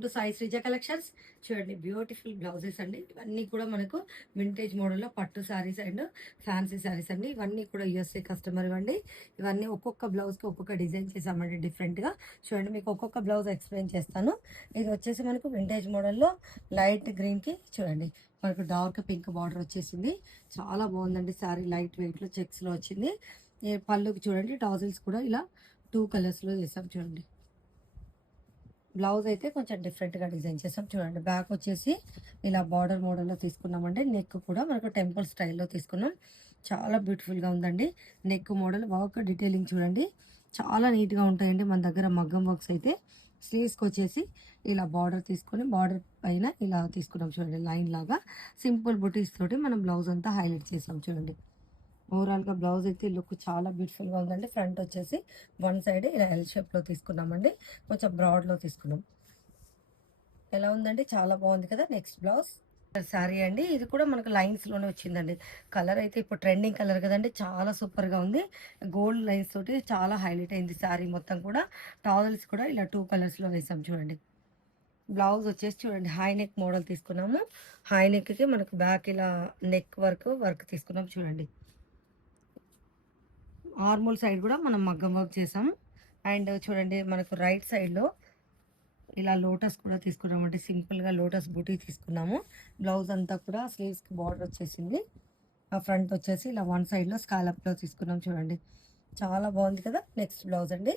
Welcome to Sai Sreeja collections. చూడండి beautiful blouses అండి. ఇవన్నీ కూడా మనకు వింటేజ్ మోడల్లో పట్టు శారీస్ అండ్ ఫ్యాన్సీ శారీస్ అండి. ఇవన్నీ కూడా యూఎస్ఏ కస్టమర్ ఇవ్వండి. ఇవన్నీ ఒక్కొక్క బ్లౌజ్కి ఒక్కొక్క డిజైన్ చేసామండి డిఫరెంట్గా. చూడండి మీకు ఒక్కొక్క బ్లౌజ్ ఎక్స్ప్లెయిన్ చేస్తాను. ఇది వచ్చేసి మనకు వింటేజ్ మోడల్లో లైట్ గ్రీన్కి చూడండి మనకు డార్క్ పింక్ బార్డర్ వచ్చేసింది. చాలా బాగుందండి శారీ. లైట్ వెయిట్లో చెక్స్లో వచ్చింది. ఈ పళ్ళుకి చూడండి టాజిల్స్ కూడా ఇలా 2 కలర్స్లో చేసాం చూడండి. బ్లౌజ్ అయితే కొంచెం డిఫరెంట్గా డిజైన్ చేసాం చూడండి. బ్యాక్ వచ్చేసి ఇలా బార్డర్ మోడల్లో తీసుకున్నామండి. నెక్ కూడా మనకు టెంపుల్ స్టైల్లో తీసుకున్నాం. చాలా బ్యూటిఫుల్గా ఉందండి. నెక్ మోడల్ వర్క్ డీటెయిలింగ్ చూడండి చాలా నీట్గా ఉంటాయండి. మన దగ్గర మగ్గం వర్క్స్ అయితే స్లీవ్స్కి వచ్చేసి ఇలా బార్డర్ తీసుకొని బార్డర్ పైన ఇలా తీసుకున్నాం చూడండి. లైన్ లాగా సింపుల్ బుటీస్ తోటి మనం బ్లౌజ్ అంతా హైలైట్ చేసాం చూడండి. ఓవరాల్గా బ్లౌజ్ అయితే లుక్ చాలా బ్యూటిఫుల్గా ఉందండి. ఫ్రంట్ వచ్చేసి వన్ సైడ్ ఇలా ఎల్ షేప్లో తీసుకున్నామండి. కొంచెం బ్రాడ్లో తీసుకున్నాం. ఎలా ఉందండి? చాలా బాగుంది కదా. నెక్స్ట్ బ్లౌజ్ శారీ అండి. ఇది కూడా మనకు లైన్స్లోనే వచ్చిందండి. కలర్ అయితే ఇప్పుడు ట్రెండింగ్ కలర్ కదండి. చాలా సూపర్గా ఉంది. గోల్డ్ లైన్స్ తోటి చాలా హైలైట్ అయింది శారీ మొత్తం కూడా. టావెల్స్ కూడా ఇలా 2 కలర్స్లో వేసాం చూడండి. బ్లౌజ్ వచ్చేసి చూడండి హై నెక్ మోడల్ తీసుకున్నాము. హై నెక్కి మనకు బ్యాక్ ఇలా నెక్ వర్క్ తీసుకున్నాం చూడండి. ఆర్మోల్ సైడ్ కూడా మనం మగ్గం వర్క్ చేసాం. అండ్ చూడండి మనకు రైట్ సైడ్లో ఇలా లోటస్ కూడా తీసుకున్నామంటే సింపుల్గా లోటస్ బూటీ తీసుకున్నాము. బ్లౌజ్ అంతా కూడా స్లీవ్స్కి బార్డర్ వచ్చేసింది. ఆ ఫ్రంట్ వచ్చేసి ఇలా వన్ సైడ్లో స్కాలప్లో తీసుకున్నాం చూడండి. చాలా బాగుంది కదా. నెక్స్ట్ బ్లౌజ్ అండి.